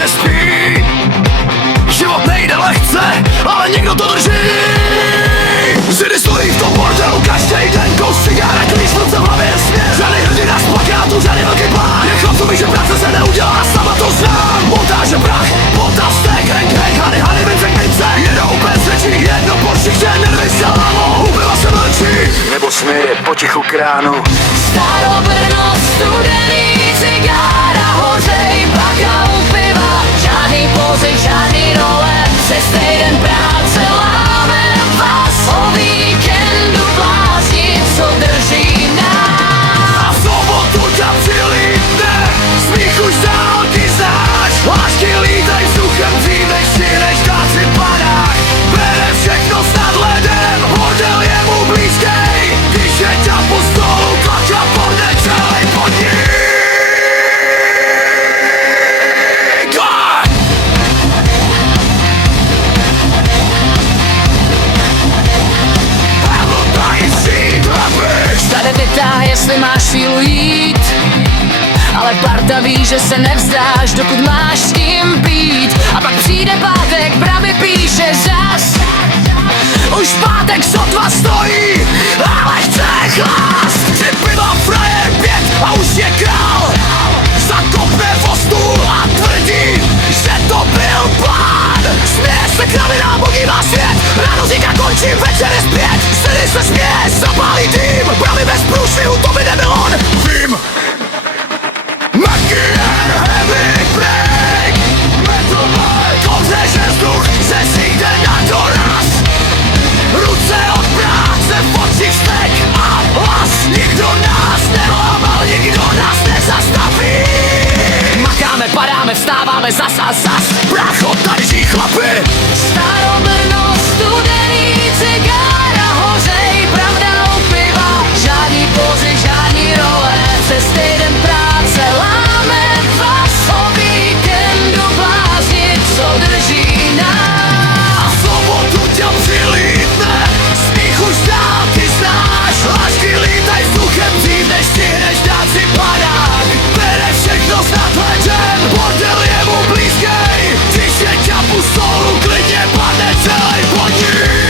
že spí. Život nejde lehce, ale někdo to drží. Zidy stojí v tom bordelu, každý den kous cigára, klíč v ruce, v hlavě směr. Žádný hrdina z plakátu, žádný velký plán. Je chlap, co ví, že práce se neudělá, sama to znám. Montáže prach, montáž stek, hany, mince. Jedou bez řečí, jedno poršiště, nervy se lámou. Ubila se mlčí, nebo směje potichu kránu. Starobrno, studený, cigára, hořej, baka u piva. Žádný pozyk, žádný role, přes týden práce lámem vás. O víkendu blázni, co drží nás. A v sobotu ťa přilítne, smích už dálky znáš. Lášky lítaj vzduchem dřív, než dát si padák. Bere všechno s nadhledem, bordel je mu blízkej. Když je ťa po stolu, tlača podne celej podnik. Tady vytáh, jestli máš sílu jít, ale parta ví, že se nevzdáš, dokud máš s tím být. A pak přijde pátek, právě píše zas. Už pátek sotva stojí, ale chce chlást. Tři piva, frajer, 5 a už je král. Zakopne o stůl a tvrdí, že to byl plán. Směje se kravina, ogývá svět. Ráno říká končí, večer je zpět. Sedy se směje, zapálí tým. Právě bez průšvihu, to by nebyl on. Vím. Makien, heavy break. Metal bike, kovřeže vzduch, se sejde na doraz. Ruce od práce, v očích stek a hlas. Nikdo nás nelámal, nikdo nás nezastaví. Makáme, padáme, vstáváme zas a zas. Bracho, tady žijí chlapy. Starobrno, studený, cigára, hořej, pravda u piva. Žádný pozyk, žádný role, přes týden práce láme vás. O víkendu blázni, co drží nás. A v sobotu ťa přilítne, smích už dálky znáš. Lášky lítaj vzduchem dřív, než stihneš dát si padák. Bere všechno s nadhledem, bordel je mu blízkej. Když je ťa po stolu, klidně padne celej podnik.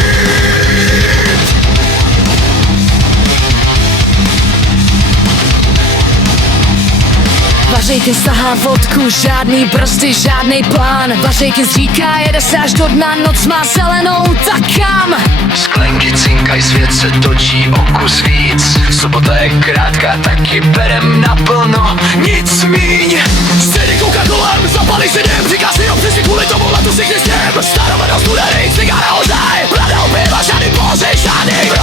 Vařejky sahá vodku, žádný brzdy, žádný plán. Vařejky zříká, jede se až do dna, noc má zelenou, tak kam? Sklenky cinkaj, svět se točí o kus víc. Sobota je krátká, taky berem naplno, nic míň. Stejně kouká kolem, zapalí si dym, říká si jo, přesně kvůli tomu letu si chci s ním. Starobrno, studený, cigára, hořej, pravda u piva, žádný pozyk, žádný roj.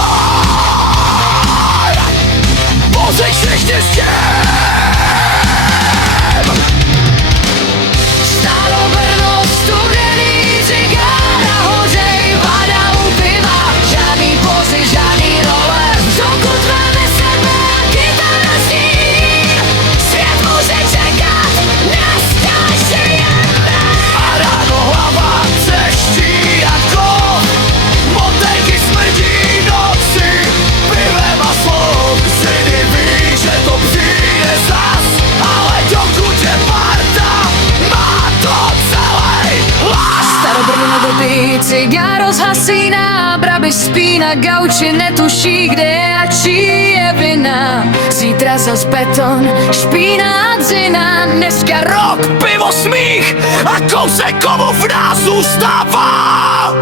Pozyk všichni s tím. Starobrno, studený, cigára, hořej, voda u piva. Žádný pozyk, žádný role, dokud máme sebe a kytara zní. Svět může čekat, nestážujeme. A ráno hlava třeští jako montejky smrdí noci. Pivem a slov, Zidy ví, že to přijde zas. Ale dokud je parta, má to celej hlas. Starobrno doby, cigáro zhasíná, braby spí na gauči, netuší, kde je a čí je vina. Zítra zas beton, špína a dzina, dneska Rok, pivo, smích a kousek komu v nás zůstává.